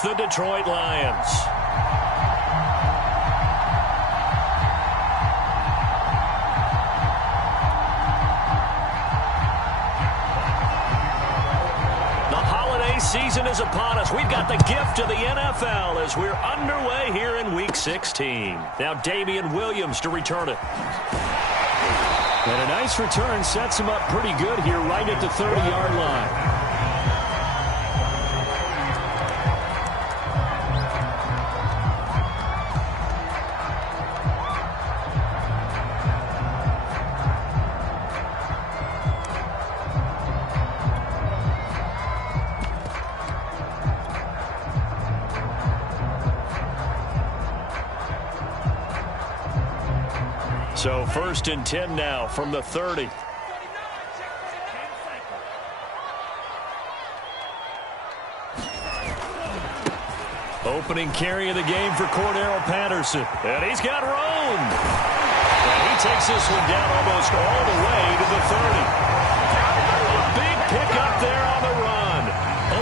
The Detroit Lions. The holiday season is upon us. We've got the gift of the NFL as we're underway here in Week 16. Now Damian Williams to return it. And a nice return sets him up pretty good here right at the 30-yard line. So 1st and 10 now from the 30. Opening carry of the game for Cordarrelle Patterson. And he's got room. And he takes this one down almost all the way to the 30. A big pickup there on the run.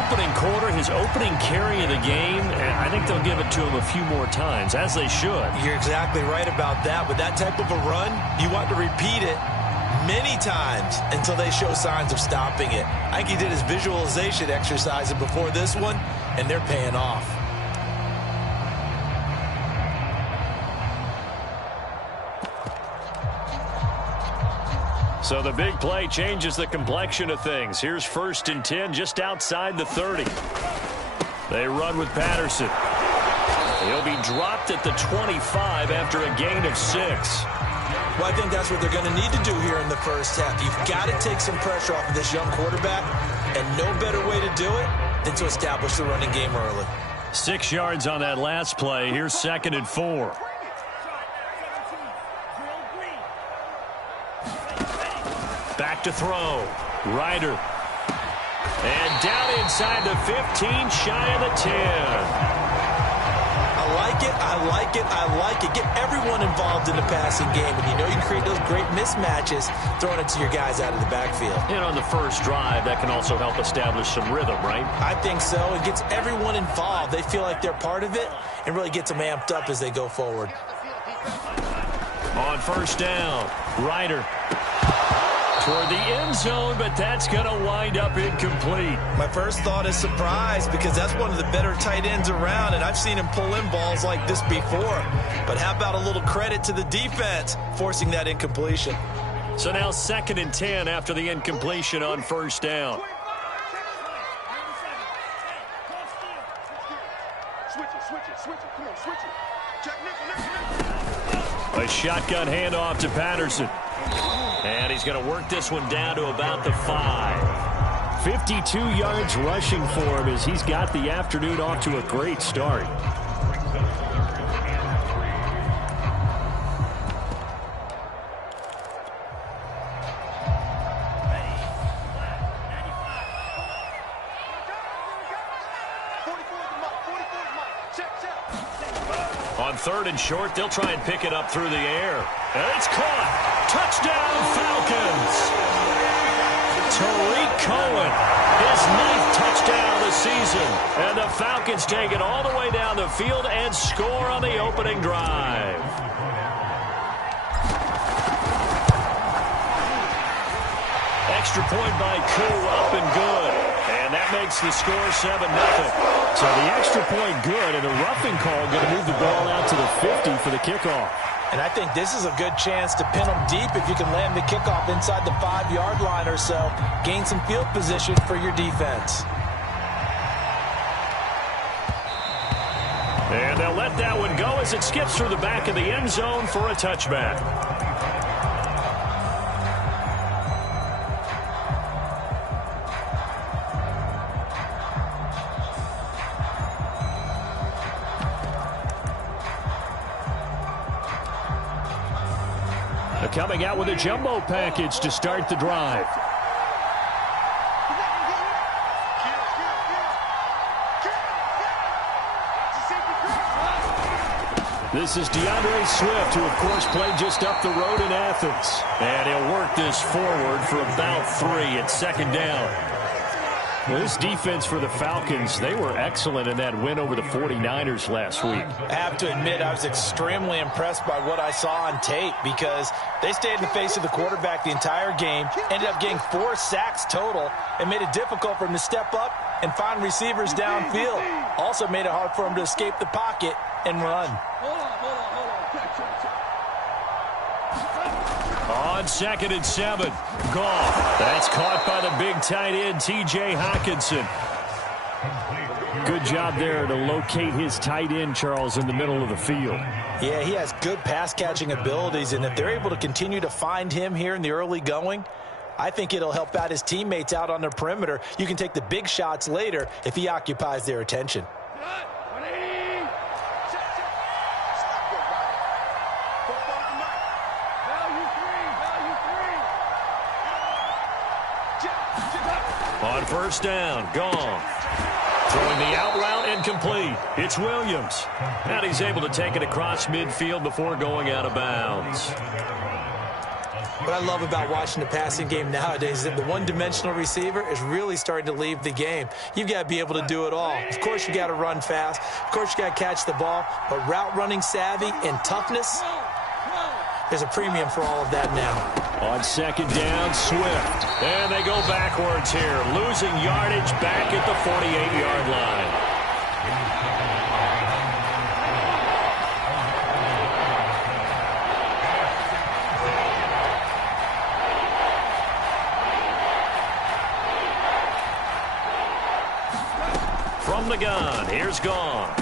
Opening quarter, his opening carry of the game, and I think they'll give it to him a few more times, as they should. You're exactly right about that. With that type of a run, you want to repeat it many times until they show signs of stopping it. I think he did his visualization exercise before this one, and they're paying off. So the big play changes the complexion of things. Here's 1st and 10 just outside the 30. They run with Patterson. He'll be dropped at the 25 after a gain of 6. Well, I think that's what they're going to need to do here in the first half. You've got to take some pressure off of this young quarterback, and no better way to do it than to establish the running game early. 6 yards on that last play. Here's 2nd and 4. Back to throw. Ryder. And down inside the 15, shy of the 10. I like it, I like it, I like it. Get everyone involved in the passing game. And you know you create those great mismatches throwing it to your guys out of the backfield. And on the first drive, that can also help establish some rhythm, right? I think so. It gets everyone involved. They feel like they're part of it and really gets them amped up as they go forward. On 1st down, Ryder. Toward the end zone, but that's going to wind up incomplete. My first thought is surprise because that's one of the better tight ends around, and I've seen him pull in balls like this before. But how about a little credit to the defense forcing that incompletion? So now 2nd and 10 after the incompletion on 1st down. A shotgun handoff to Patterson. And he's going to work this one down to about the 5. 52 yards rushing for him as he's got the afternoon off to a great start. On 3rd and short, they'll try and pick it up through the air. And it's caught. Touchdown, Falcons. Tariq Cohen, his 9th touchdown of the season. And the Falcons take it all the way down the field and score on the opening drive. Extra point by Koo, up and good. And that makes the score 7-0. So the extra point good, and a roughing call going to move the ball out to the 50 for the kickoff. And I think this is a good chance to pin them deep if you can land the kickoff inside the 5-yard line or so. Gain some field position for your defense. And they'll let that one go as it skips through the back of the end zone for a touchback. Coming out with a jumbo package to start the drive. This is DeAndre Swift, who, of course, played just up the road in Athens. And he'll work this forward for about 3 at 2nd down. Well, this defense for the Falcons, they were excellent in that win over the 49ers last week. I have to admit, I was extremely impressed by what I saw on tape because they stayed in the face of the quarterback the entire game, ended up getting 4 sacks total, and made it difficult for him to step up and find receivers downfield. Also made it hard for him to escape the pocket and run. On 2nd and 7, Goff. That's caught by the big tight end, T.J. Hockenson. Good job there to locate his tight end, Charles, in the middle of the field. Yeah, he has good pass-catching abilities, and if they're able to continue to find him here in the early going, I think it'll help out his teammates out on the perimeter. You can take the big shots later if he occupies their attention. On 1st down, Goff. Throwing the out route incomplete. It's Williams. And he's able to take it across midfield before going out of bounds. What I love about watching the passing game nowadays is that the one-dimensional receiver is really starting to leave the game. You've got to be able to do it all. Of course, you got to run fast. Of course, you got to catch the ball. But route running savvy and toughness, there's a premium for all of that now. On 2nd down, Swift. And they go backwards here, losing yardage back at the 48-yard line. From the gun, here's Goff.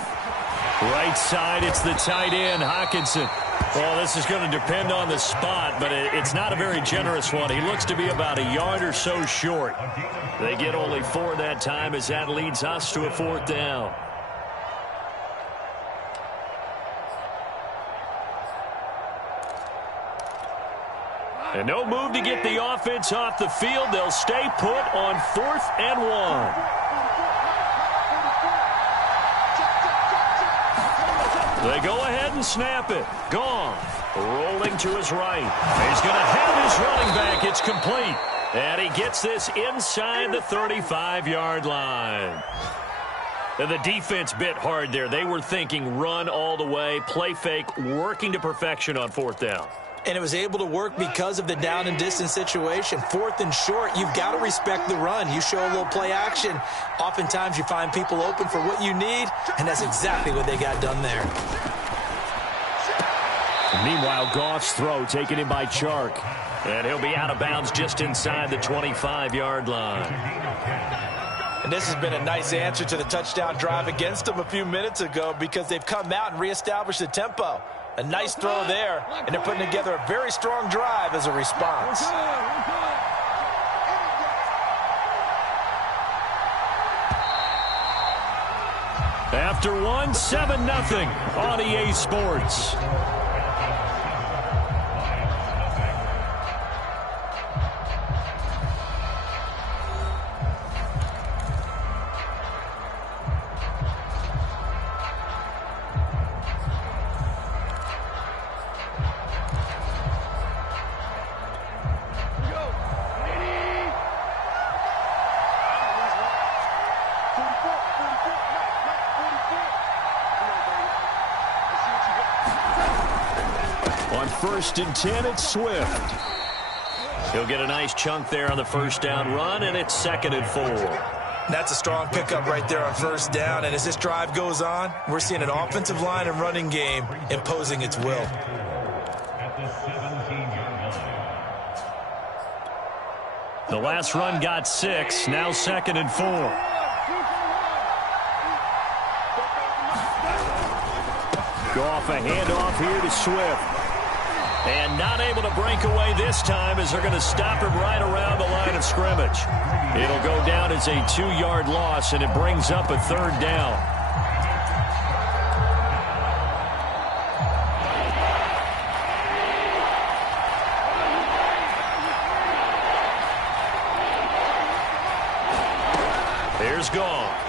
Right side, it's the tight end, Hockenson. Well, this is going to depend on the spot, but it's not a very generous one. He looks to be about a yard or so short. They get only 4 that time as that leads us to a 4th down. And no move to get the offense off the field. They'll stay put on 4th and 1. They go ahead and snap it. Goff rolling to his right. He's going to have his running back. It's complete. And he gets this inside the 35-yard line. And the defense bit hard there. They were thinking run all the way, play fake, working to perfection on 4th down. And it was able to work because of the down and distance situation. 4th and short, you've got to respect the run. You show a little play action. Oftentimes you find people open for what you need, and that's exactly what they got done there. Meanwhile, Goff's throw taken in by Chark. And he'll be out of bounds just inside the 25-yard line. And this has been a nice answer to the touchdown drive against them a few minutes ago because they've come out and reestablished the tempo. A nice throw there, and they're putting together a very strong drive as a response. After 1, 7-0 on EA Sports. On 1st and 10, it's Swift. He'll get a nice chunk there on the 1st down run, and it's 2nd and 4. That's a strong pickup right there on 1st down, and as this drive goes on, we're seeing an offensive line and running game imposing its will. The last run got 6, now 2nd and 4. Goff a handoff here to Swift. And not able to break away this time as they're going to stop him right around the line of scrimmage. It'll go down as a 2-yard loss, and it brings up a 3rd down. Here's Goff.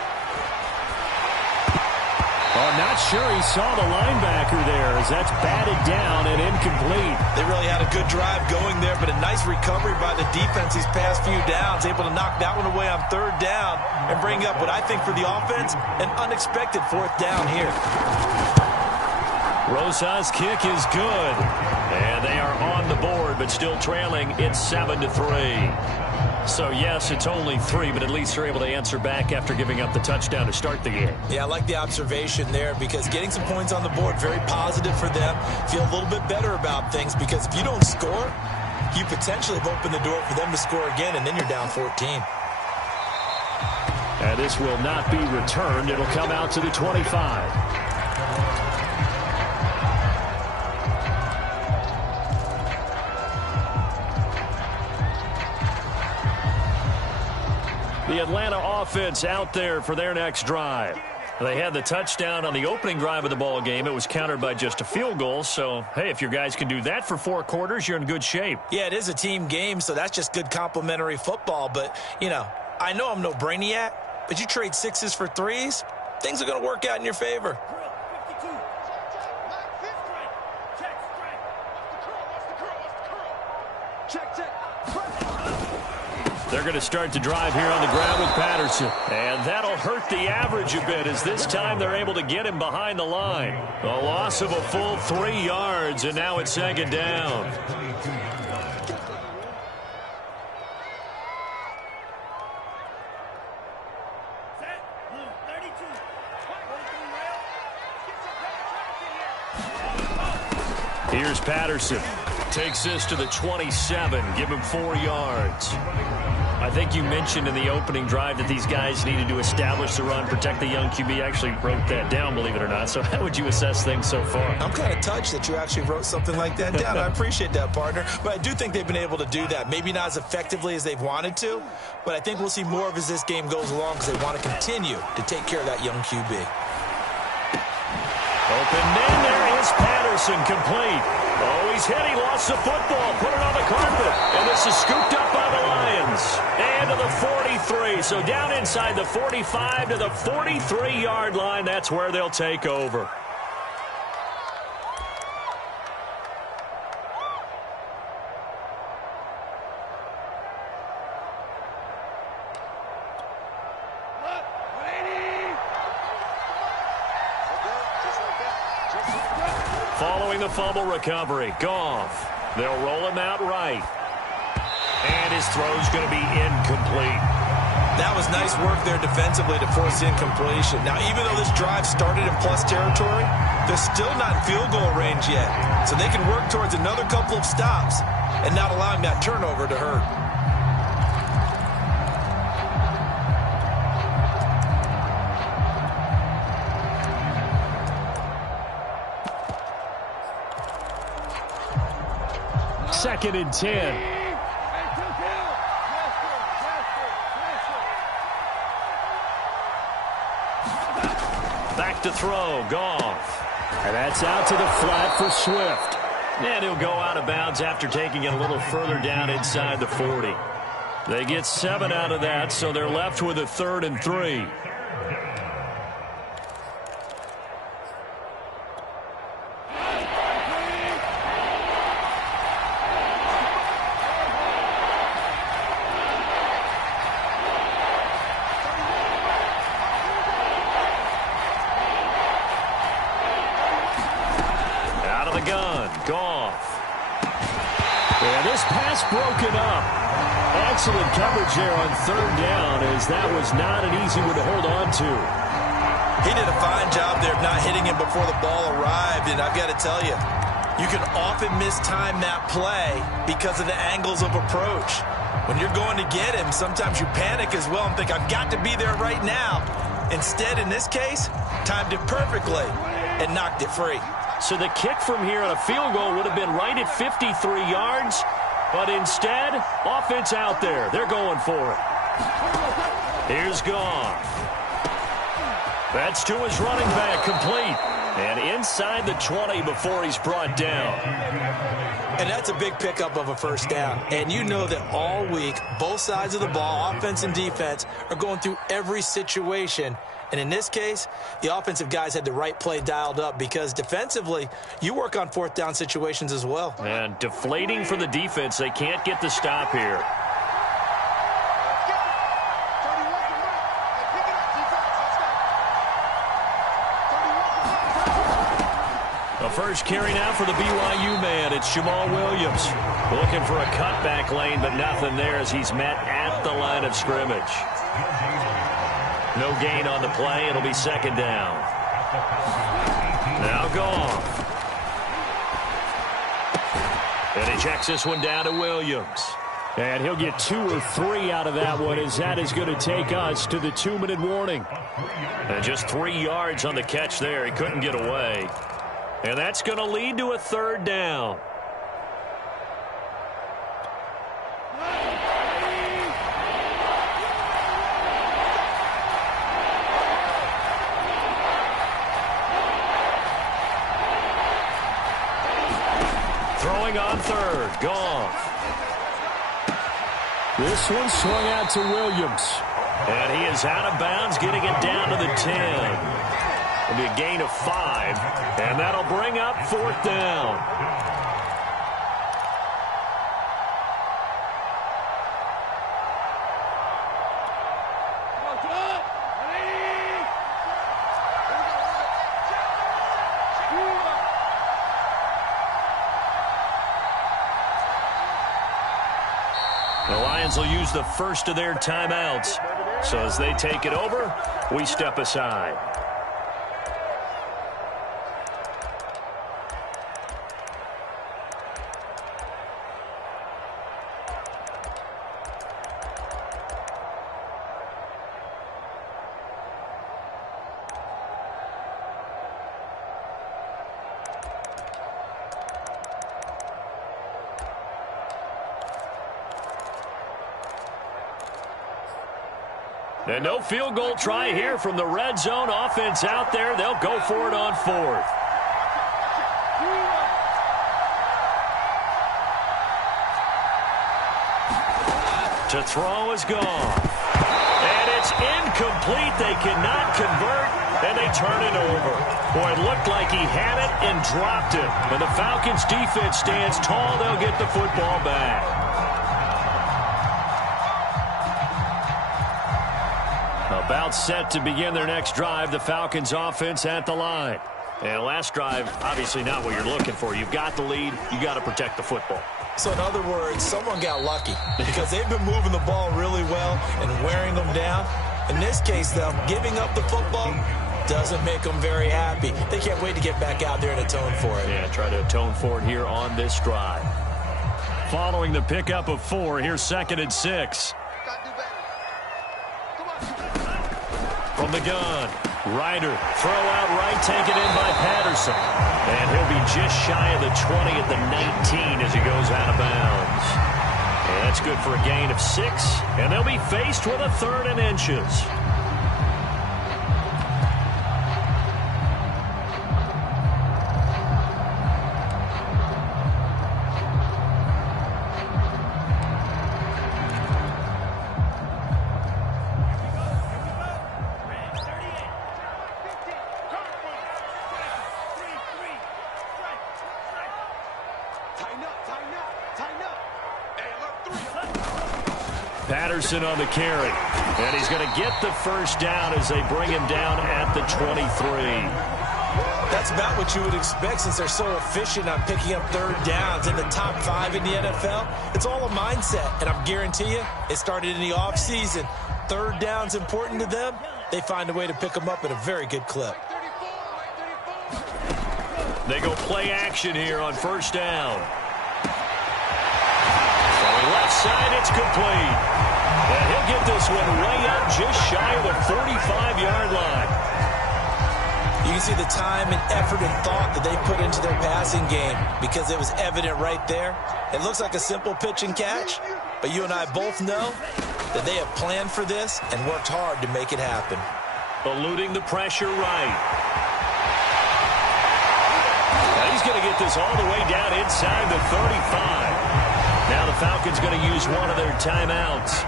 Oh, not sure he saw the linebacker there as that's batted down and incomplete. They really had a good drive going there, but a nice recovery by the defense these past few downs, able to knock that one away on third down and bring up what I think for the offense, an unexpected fourth down here. Rosas' kick is good. And they are on the board, but still trailing. It's 7-3. So, yes, it's only 3, but at least they're able to answer back after giving up the touchdown to start the game. Yeah, I like the observation there because getting some points on the board, very positive for them. Feel a little bit better about things because if you don't score, you potentially have opened the door for them to score again, and then you're down 14. And this will not be returned. It'll come out to the 25. The Atlanta offense out there for their next drive. They had the touchdown on the opening drive of the ball game. It was countered by just a field goal. So, hey, if your guys can do that for 4 quarters, you're in good shape. Yeah, it is a team game, so that's just good complimentary football. But, you know, I know I'm no brainiac, but you trade 6s for 3s, things are going to work out in your favor. They're going to start to drive here on the ground with Patterson. And that'll hurt the average a bit as this time they're able to get him behind the line. A loss of a full 3 yards, and now it's second down. Here's Patterson. Takes this to the 27. Give him 4 yards. I think you mentioned in the opening drive that these guys needed to establish the run, protect the young QB. I actually wrote that down, believe it or not. So how would you assess things so far? I'm kind of touched that you actually wrote something like that down. I appreciate that, partner. But I do think they've been able to do that. Maybe not as effectively as they've wanted to, but I think we'll see more of as this game goes along because they want to continue to take care of that young QB. Open man, there is Patterson, complete. Oh, he's hit. He lost the football. Put it on the carpet. And this is scooped up by the Lions. And to the 43. So down inside the 45 to the 43-yard line. That's where they'll take over. Following the fumble recovery, Goff. They'll roll him out right. And his throw's going to be incomplete. That was nice work there defensively to force incompletion. Now, even though this drive started in plus territory, they're still not in field goal range yet. So they can work towards another couple of stops and not allowing that turnover to hurt. Second and 10. Back to throw, Goff. And that's out to the flat for Swift. And he'll go out of bounds after taking it a little further down inside the 40. They get 7 out of that, so they're left with a 3rd and 3. Broken up. Excellent coverage there on 3rd down as that was not an easy one to hold on to. He did a fine job there of not hitting him before the ball arrived, and I've got to tell you, you can often mistime that play because of the angles of approach. When you're going to get him, sometimes you panic as well and think, I've got to be there right now. Instead, in this case, timed it perfectly and knocked it free. So the kick from here on a field goal would have been right at 53 yards. But instead, offense out there. They're going for it. Here's Goff. That's to his running back, complete. And inside the 20 before he's brought down. And that's a big pickup of a first down. And you know that all week, both sides of the ball, offense and defense, are going through every situation And in this case, the offensive guys had the right play dialed up because defensively, you work on fourth down situations as well. And deflating for the defense. They can't get the stop here. The first carry now for the BYU man. It's Jamal Williams looking for a cutback lane, but nothing there as he's met at the line of scrimmage. No gain on the play. It'll be second down. Now Goff. And he checks this one down to Williams. And he'll get 2 or 3 out of that one, as that is going to take us to the 2-minute warning. And just 3 yards on the catch there. He couldn't get away. And that's going to lead to a third down. Throwing on third, Goff. This one swung out to Williams. And he is out of bounds, getting it down to the 10. It'll be a gain of 5, and that'll bring up fourth down. The Lions will use the first of their timeouts. So as they take it over, we step aside. And no field goal try here from the red zone. Offense out there. They'll go for it on fourth. To throw is gone. And it's incomplete. They cannot convert, and they turn it over. Boy, it looked like he had it and dropped it. And the Falcons defense stands tall. They'll get the football back. About set to begin their next drive. The Falcons offense at the line. And last drive, obviously not what you're looking for. You've got the lead. You got to protect the football. So in other words, someone got lucky because they've been moving the ball really well and wearing them down. In this case, though, giving up the football doesn't make them very happy. They can't wait to get back out there and atone for it. Yeah, try to atone for it here on this drive. Following the pickup of 4, here's 2nd and 6. From the gun, Ryder, throw out right, taken in by Patterson. And he'll be just shy of the 20 at the 19 as he goes out of bounds. And that's good for a gain of 6, and they'll be faced with a 3rd and inches. Patterson on the carry. And he's going to get the first down as they bring him down at the 23. That's about what you would expect since they're so efficient on picking up third downs in the top 5 in the NFL. It's all a mindset, and I'm guarantee you it started in the offseason. Third down's important to them. They find a way to pick them up at a very good clip. They go play action here on first down. From left side, it's complete. And he'll get this one way up just shy of the 45-yard line. You can see the time and effort and thought that they put into their passing game because it was evident right there. It looks like a simple pitch and catch, but you and I both know that they have planned for this and worked hard to make it happen. Eluding the pressure right. Now he's going to get this all the way down inside the 35. Now the Falcons going to use one of their timeouts.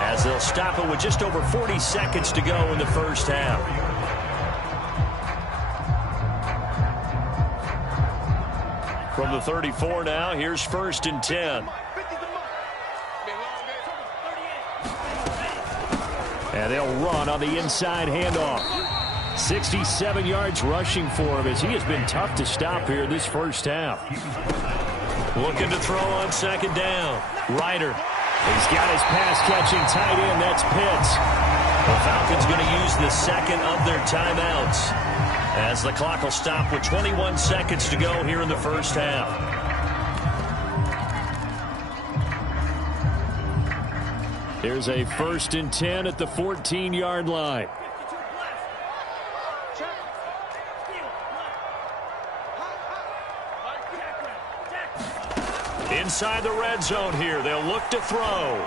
as they'll stop it with just over 40 seconds to go in the first half. From the 34 now, here's 1st and 10. And they'll run on the inside handoff. 67 yards rushing for him as he has been tough to stop here this first half. Looking to throw on 2nd down. Ryder. He's got his pass-catching tight end. That's Pitts. The Falcons going to use the second of their timeouts as the clock will stop with 21 seconds to go here in the first half. Here's a 1st and 10 at the 14-yard line. Inside the red zone here. They'll look to throw.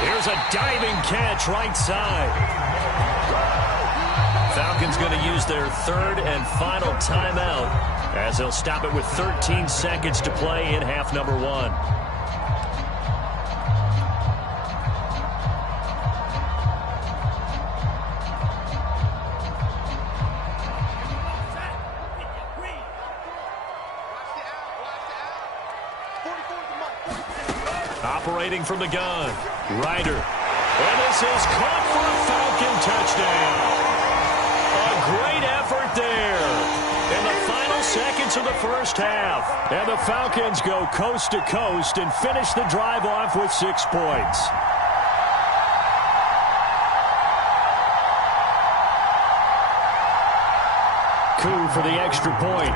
Here's a diving catch right side. Falcons going to use their 3rd and final timeout as they'll stop it with 13 seconds to play in half number 1. Operating from the gun, Ryder. And this is caught for a Falcon touchdown. A great effort there in the final seconds of the first half. And the Falcons go coast to coast and finish the drive off with 6 points. Coup for the extra point.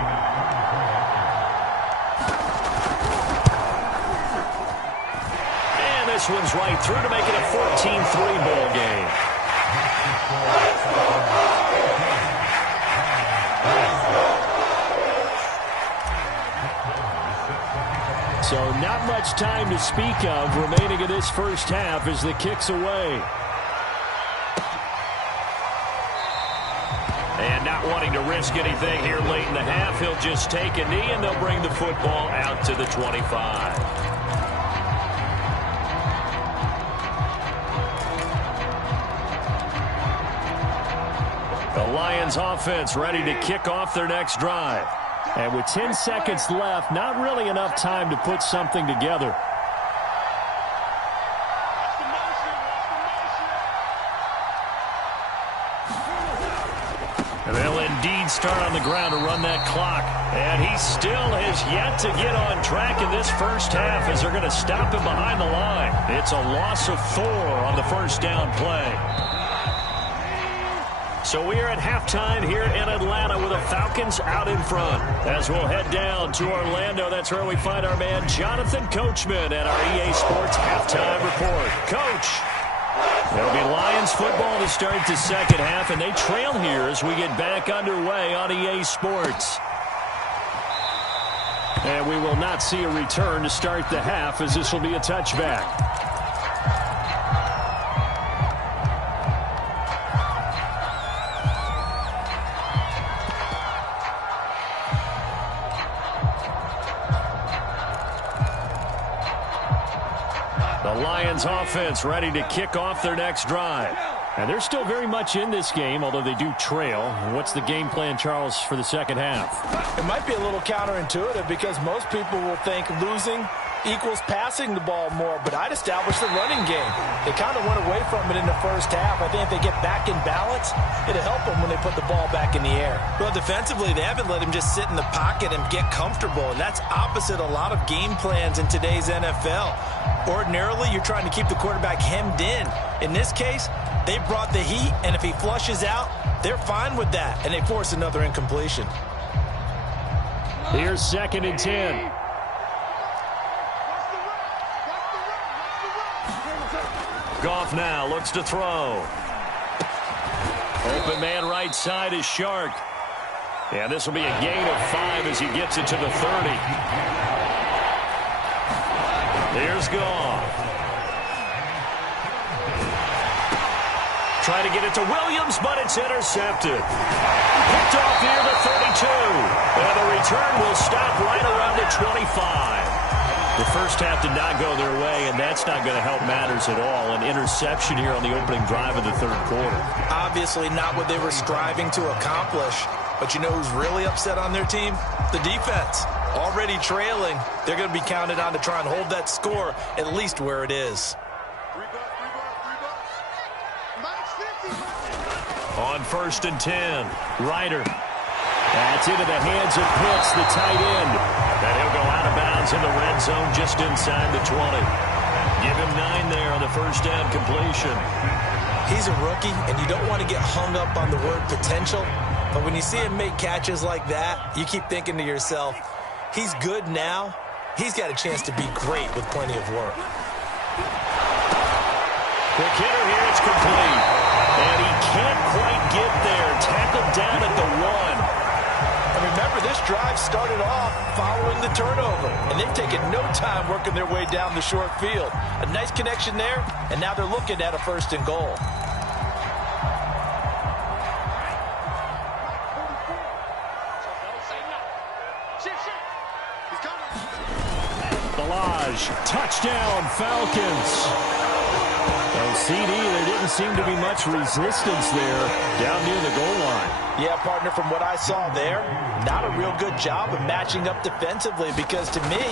This one's right through to make it a 14-3 ball game. So not much time to speak of remaining in this first half as the kick's away. And not wanting to risk anything here late in the half, he'll just take a knee and they'll bring the football out to the 25. The Lions offense ready to kick off their next drive. And with 10 seconds left, not really enough time to put something together. And they'll indeed start on the ground to run that clock. And he still has yet to get on track in this first half as they're going to stop him behind the line. It's a loss of 4 on the first down play. So we are at halftime here in Atlanta with the Falcons out in front. As we'll head down to Orlando, that's where we find our man Jonathan Coachman at our EA Sports Halftime Report. Coach, it'll be Lions football to start the second half, and they trail here as we get back underway on EA Sports. And we will not see a return to start the half as this will be a touchback. Lions offense ready to kick off their next drive. And they're still very much in this game, although they do trail. What's the game plan, Charles, for the second half? It might be a little counterintuitive because most people will think losing equals passing the ball more, but I'd establish the running game. They kind of went away from it in the first half. I think if they get back in balance, it'll help them when they put the ball back in the air. Well, defensively, they haven't let him just sit in the pocket and get comfortable, and that's opposite a lot of game plans in today's NFL. Ordinarily, you're trying to keep the quarterback hemmed in. In this case, they brought the heat, and if he flushes out, they're fine with that, and they force another incompletion. Here's 2nd and 10. Goff now looks to throw. Open man right side is Shark. And this will be a gain of 5 as he gets it to the 30. There's Goff. Trying to get it to Williams, but it's intercepted. Picked off near the 32. And the return will stop right around the 25. The first half did not go their way, and that's not going to help matters at all. An interception here on the opening drive of the third quarter. Obviously not what they were striving to accomplish. But you know who's really upset on their team? The defense. Already trailing. They're going to be counted on to try and hold that score at least where it is. On 1st and 10, Ryder. That's into the hands of Pitts, the tight end. And he'll go out of bounds in the red zone just inside the 20. Give him 9 there on the first down completion. He's a rookie, and you don't want to get hung up on the word potential. But when you see him make catches like that, you keep thinking to yourself, he's good now. He's got a chance to be great with plenty of work. Quick hitter here, it's complete. And he can't quite get there. Tackled down at the 1. And remember, this drive started off following the turnover. And they've taken no time working their way down the short field. A nice connection there, and now they're looking at a 1st and goal. Touchdown, Falcons. Oh, CD, there didn't seem to be much resistance there down near the goal line. Yeah, partner, from what I saw there, not a real good job of matching up defensively because to me,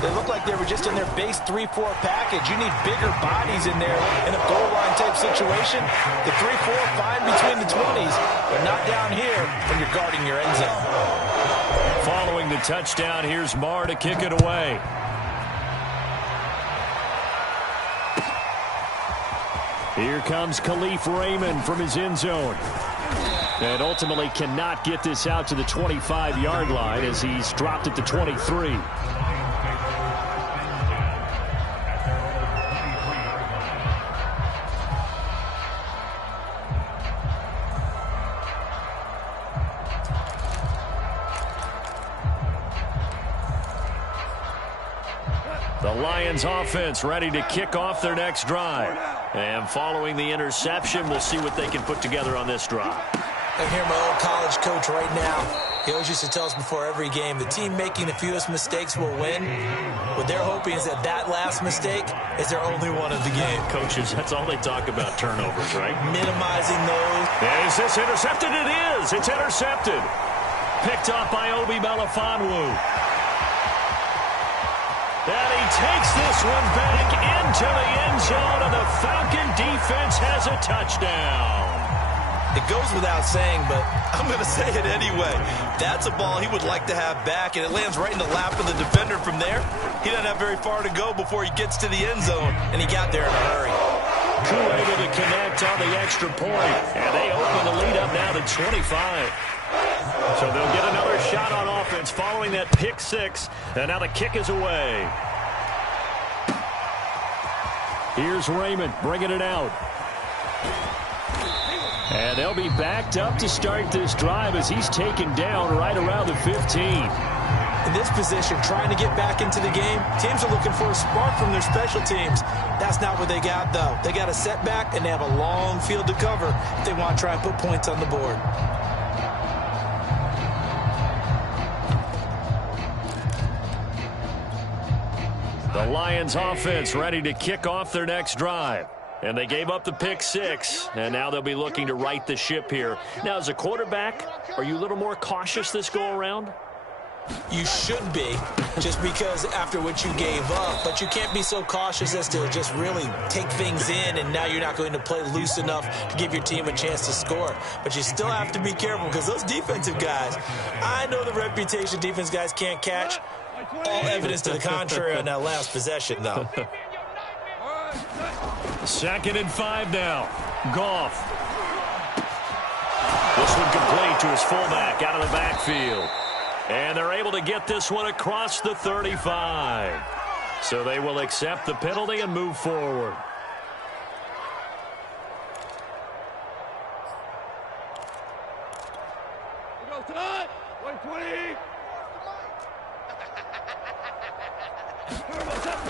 they look like they were just in their base 3-4 package. You need bigger bodies in there in a goal line type situation. The 3-4 fine between the 20s, but not down here when you're guarding your end zone. Following the touchdown, here's Marr to kick it away. Here comes Khalif Raymond from his end zone. And ultimately cannot get this out to the 25-yard line as he's dropped at the 23. The Lions offense ready to kick off their next drive. And following the interception, we'll see what they can put together on this drive. I hear my old college coach right now. He always used to tell us before every game, the team making the fewest mistakes will win. What they're hoping is that that last mistake is their only one of the game. Coaches, that's all they talk about, turnovers, right? Minimizing those. Is this intercepted? It is. It's intercepted. Picked off by Obi Melifonwu. And he takes this one back into the end zone, and the Falcon defense has a touchdown. It goes without saying, but I'm going to say it anyway. That's a ball he would like to have back, and it lands right in the lap of the defender from there. He doesn't have very far to go before he gets to the end zone, and he got there in a hurry. Koo able to connect on the extra point, and they open the lead up now to 25. So they'll get another shot on offense following that pick six, and now the kick is away. Here's Raymond bringing it out. And they'll be backed up to start this drive as he's taken down right around the 15. In this position, trying to get back into the game, teams are looking for a spark from their special teams. That's not what they got, though. They got a setback, and they have a long field to cover if they want to try and put points on the board. The Lions offense ready to kick off their next drive. And they gave up the pick six, and now they'll be looking to right the ship here. Now, as a quarterback, are you a little more cautious this go-around? You should be, just because after what you gave up, but you can't be so cautious as to just really take things in, and now you're not going to play loose enough to give your team a chance to score. But you still have to be careful because those defensive guys, I know the reputation defense guys can't catch. All evidence to the contrary on that last possession, though. 2nd and 5 now. Goff. This one complete to his fullback out of the backfield. And they're able to get this one across the 35. So they will accept the penalty and move forward.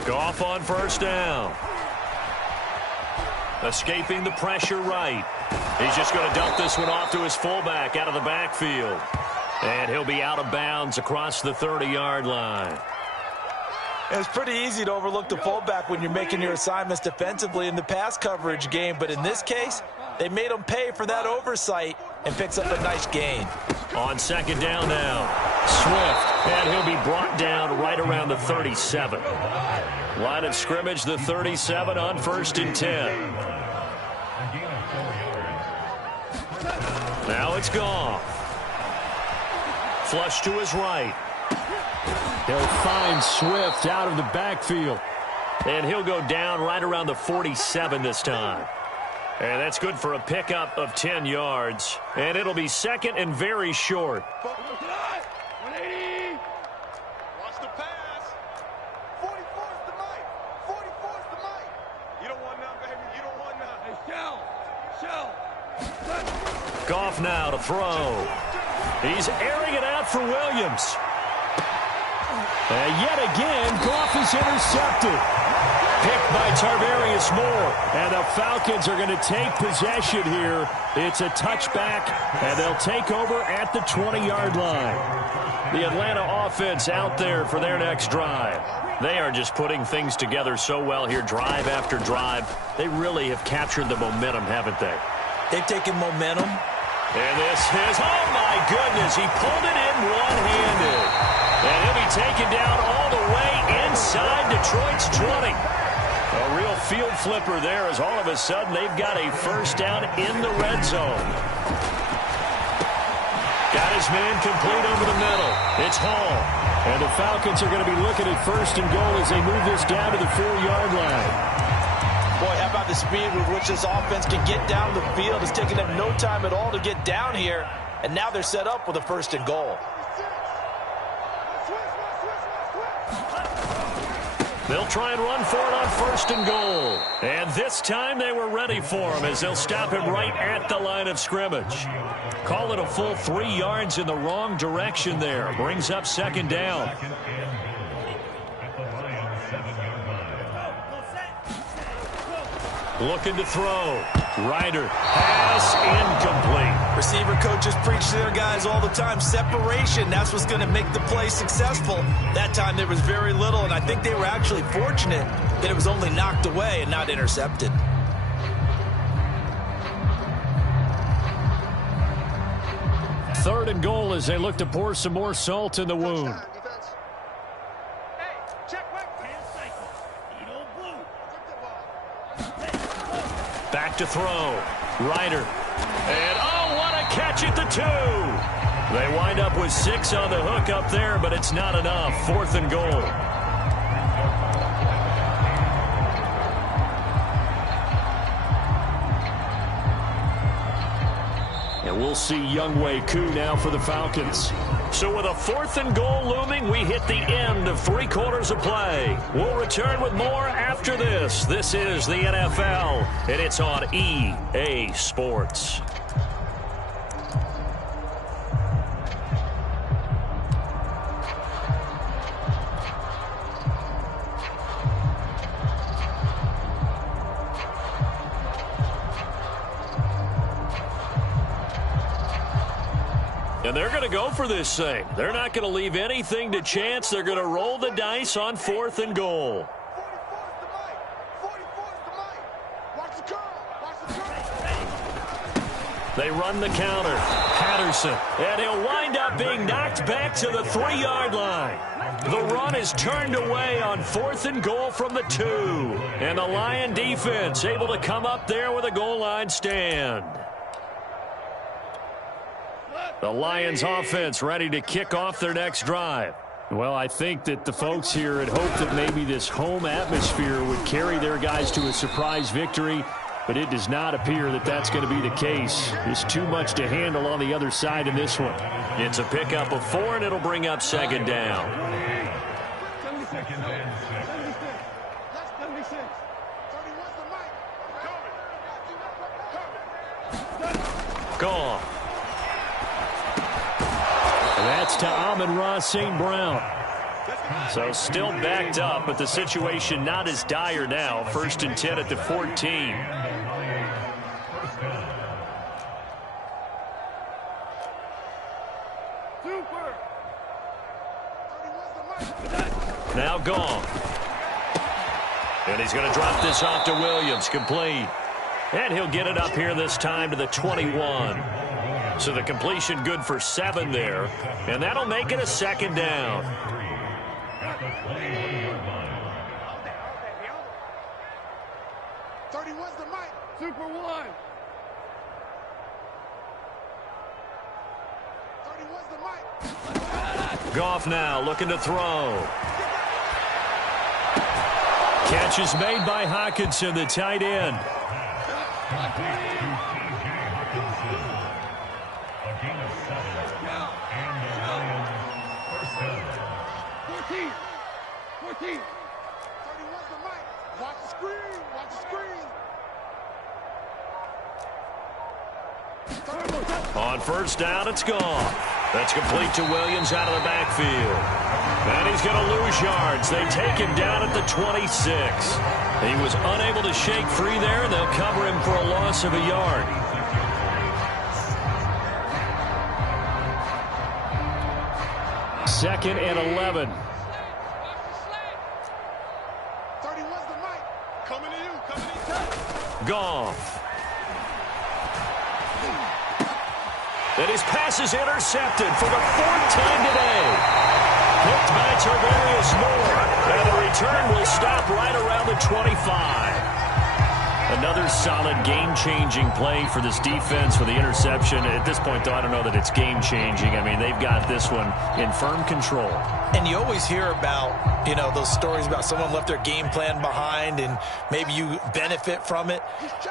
Goff on first down. Escaping the pressure right. He's just going to dump this one off to his fullback out of the backfield. And he'll be out of bounds across the 30-yard line. It's pretty easy to overlook the fullback when you're making your assignments defensively in the pass coverage game, but in this case, they made him pay for that oversight and picks up a nice gain. On second down now, Swift, and he'll be brought down right around the 37. Line of scrimmage, the 37 on 1st and 10. Now it's Goff. Flush to his right. He'll find Swift out of the backfield. And he'll go down right around the 47 this time. And that's good for a pickup of 10 yards. And it'll be second and very short. 180. Watch the pass. 44's the mic. 44's the mic. You don't want none, baby. You don't want none. Hey, Shell. Goff now to throw. He's airing it out for Williams. And yet again, Goff is intercepted. Picked by Tarvarius Moore. And the Falcons are going to take possession here. It's a touchback, and they'll take over at the 20-yard line. The Atlanta offense out there for their next drive. They are just putting things together so well here, drive after drive. They really have captured the momentum, haven't they? They've taken momentum. And this is, oh my goodness, he pulled it in one-handed. And he'll be taken down all the way inside Detroit's 20. A real field flipper there as all of a sudden they've got a first down in the red zone. Got his man complete over the middle. It's Hall. And the Falcons are going to be looking at 1st and goal as they move this down to the 4-yard line. Boy, how about the speed with which this offense can get down the field? It's taken them no time at all to get down here, and now they're set up with a 1st and goal. They'll try and run for it on 1st and goal. And this time they were ready for him as they'll stop him right at the line of scrimmage. Call it a full 3 yards in the wrong direction there. Brings up 2nd down. Looking to throw. Ryder. Pass incomplete. Receiver coaches preach to their guys all the time. Separation, that's what's going to make the play successful. That time there was very little, and I think they were actually fortunate that it was only knocked away and not intercepted. Third and goal as they look to pour some more salt in the wound. Back to throw. Ryder. And, oh, what a catch at the 2. They wind up with 6 on the hook up there, but it's not enough. 4th and goal. And we'll see Younghoe Koo now for the Falcons. So with a 4th and goal looming, we hit the end of 3 quarters of play. We'll return with more after this. This is the NFL, and it's on EA Sports. And they're going to go for this thing. They're not going to leave anything to chance. They're going to roll the dice on 4th and goal. 44's the mic. Watch the curl. Watch the curl. They run the counter. Patterson. And he'll wind up being knocked back to the 3-yard line. The run is turned away on 4th and goal from the 2. And the Lion defense able to come up there with a goal line stand. The Lions offense ready to kick off their next drive. Well, I think that the folks here had hoped that maybe this home atmosphere would carry their guys to a surprise victory, but it does not appear that that's going to be the case. There's too much to handle on the other side in this one. It's a pickup of 4, and it'll bring up 2nd down. Gone. That's to Amon-Ra St. Brown. So still backed up, but the situation not as dire now. 1st and 10 at the 14. Now gone. And he's going to drop this off to Williams. Complete. And he'll get it up here this time to the 21. So the completion good for 7 there. And that'll make it a second down. Super one. 31's the mic. Goff now looking to throw. Catch is made by Hockenson, the tight end. Watch the screen. Watch the screen. On first down, it's gone. That's complete to Williams out of the backfield. And he's going to lose yards. They take him down at the 26. He was unable to shake free there, and they'll cover him for a loss of a yard. Second and 11. 31's the mic. Coming to you. Coming to you. Goff. And his pass is intercepted for the 4th time today. Picked by Tarvarius Moore. And the return will stop right around the 25. Another solid game-changing play for this defense for the interception. At this point, though, I don't know that it's game-changing. I mean, they've got this one in firm control. And you always hear about, you know, those stories about someone left their game plan behind and maybe you benefit from it.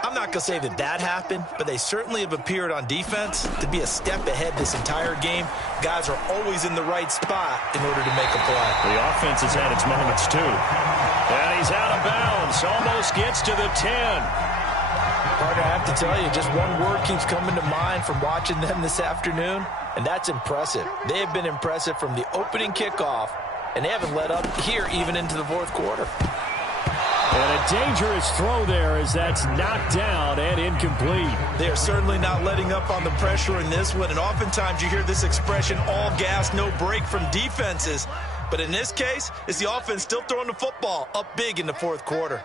I'm not going to say that that happened, but they certainly have appeared on defense to be a step ahead this entire game. Guys are always in the right spot in order to make a play. The offense has had its moments, too. And he's out of bounds. Almost gets to the 10. Partner, I have to tell you, just one word keeps coming to mind from watching them this afternoon, and that's impressive. They have been impressive from the opening kickoff, and they haven't let up here even into the 4th quarter. And a dangerous throw there as that's knocked down and incomplete. They are certainly not letting up on the pressure in this one, and oftentimes you hear this expression, all gas, no break from defenses. But in this case, it's the offense still throwing the football up big in the 4th quarter.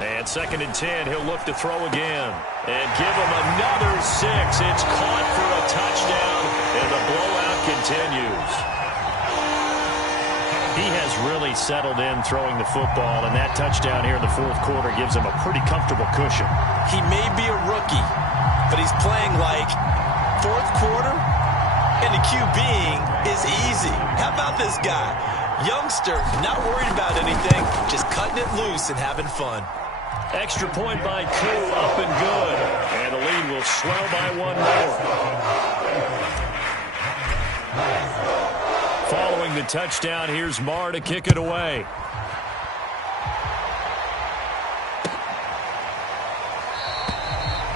And 2nd and 10, he'll look to throw again. And give him another 6. It's caught for a touchdown, and the blowout continues. He has really settled in throwing the football, and that touchdown here in the 4th quarter gives him a pretty comfortable cushion. He may be a rookie, but he's playing like 4th quarter, and the QBing is easy. How about this guy? Youngster, not worried about anything, just cutting it loose and having fun. Extra point by Koo, up and good. And the lead will swell by 1 more. Following the touchdown, here's Marr to kick it away.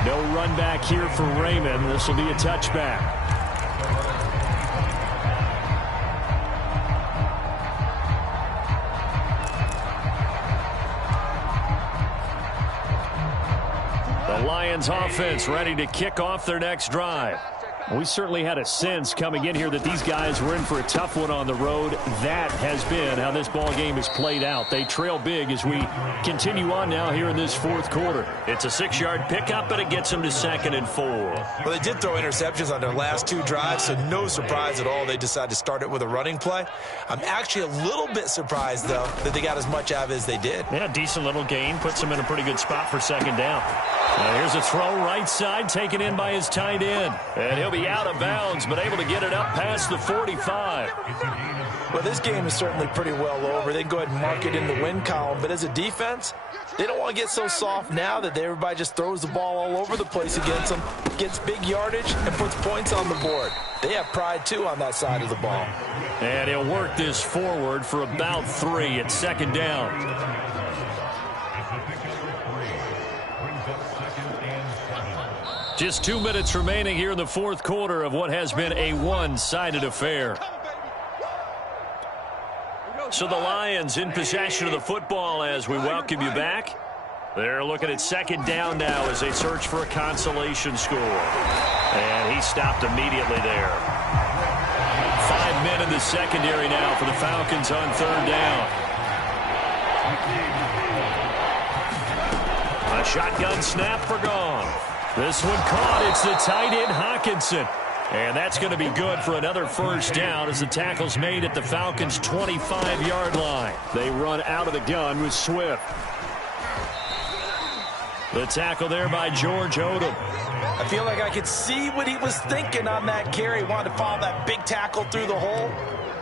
No run back here for Raymond. This will be a touchback. Lions offense ready to kick off their next drive. We certainly had a sense coming in here that these guys were in for a tough one on the road. That has been how this ball game has played out. They trail big as we continue on now here in this 4th quarter. It's a 6-yard pickup, but it gets them to 2nd and 4. Well, they did throw interceptions on their last 2 drives, so no surprise at all they decided to start it with a running play. I'm actually a little bit surprised, though, that they got as much out of it as they did. Yeah, decent little gain. Puts them in a pretty good spot for 2nd down. Now here's a throw right side, taken in by his tight end. And he'll be out of bounds, but able to get it up past the 45. Well, this game is certainly pretty well over. They can go ahead and mark it in the win column. But as a defense, they don't want to get so soft now that everybody just throws the ball all over the place against them, gets big yardage, and puts points on the board. They have pride, too, on that side of the ball. And he'll work this forward for about 3 at 2nd down. Just 2 minutes remaining here in the 4th quarter of what has been a one-sided affair. So the Lions in possession of the football as we welcome you back. They're looking at second down now as they search for a consolation score. And he stopped immediately there. 5 men in the secondary now for the Falcons on third down. A shotgun snap for Goff. This one caught. It's the tight end Hockenson. And that's going to be good for another first down as the tackle's made at the Falcons' 25-yard line. They run out of the gun with Swift. The tackle there by George Odom. I feel like I could see what he was thinking on that carry. He wanted to follow that big tackle through the hole.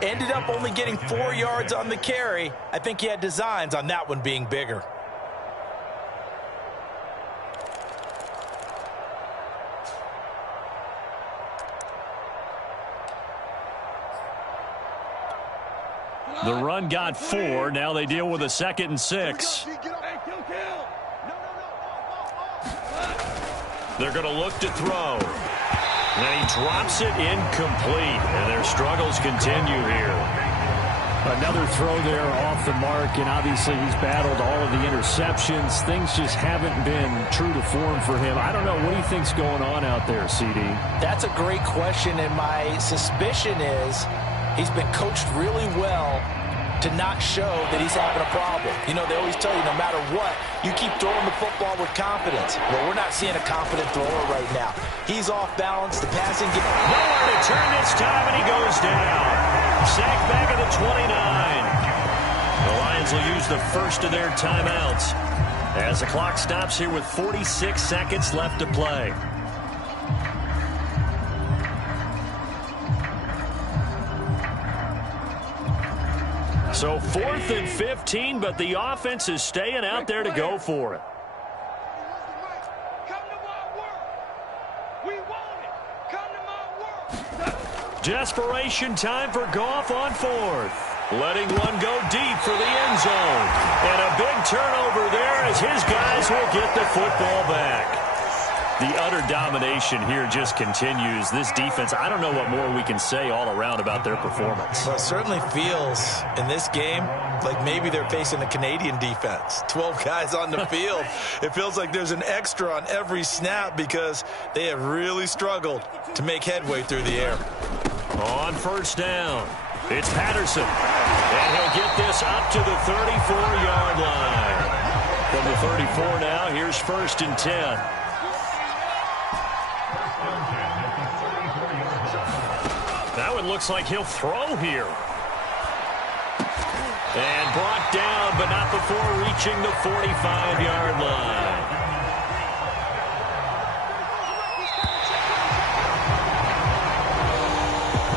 Ended up only getting 4 yards on the carry. I think he had designs on that one being bigger. The run got 4. Now they deal with a 2nd and 6. They're going to look to throw. And he drops it incomplete. And their struggles continue here. Another throw there off the mark, and obviously he's battled all of the interceptions. Things just haven't been true to form for him. I don't know. What do you think's going on out there, CD? That's a great question, and my suspicion is he's been coached really well to not show that he's having a problem. You know, they always tell you no matter what, you keep throwing the football with confidence. Well, we're not seeing a confident thrower right now. He's off balance. The passing game. Nowhere to turn this time, and he goes down. Sacked back at the 29. The Lions will use the first of their timeouts as the clock stops here with 46 seconds left to play. So 4th and 15, but the offense is staying out there to go for it. Come to my work. We want it. Come to my work. Desperation time for Goff on 4th. Letting one go deep for the end zone. And a big turnover there as his guys will get the football back. The utter domination here just continues. This defense, I don't know what more we can say all around about their performance. Well, it certainly feels in this game like maybe they're facing a Canadian defense. 12 guys on the field. It feels like there's an extra on every snap because they have really struggled to make headway through the air. On first down, it's Patterson. And he'll get this up to the 34-yard line. From the 34 now, here's 1st and 10. That one looks like he'll throw here. And brought down, but not before reaching the 45-yard line.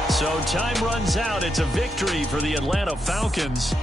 So time runs out. It's a victory for the Atlanta Falcons.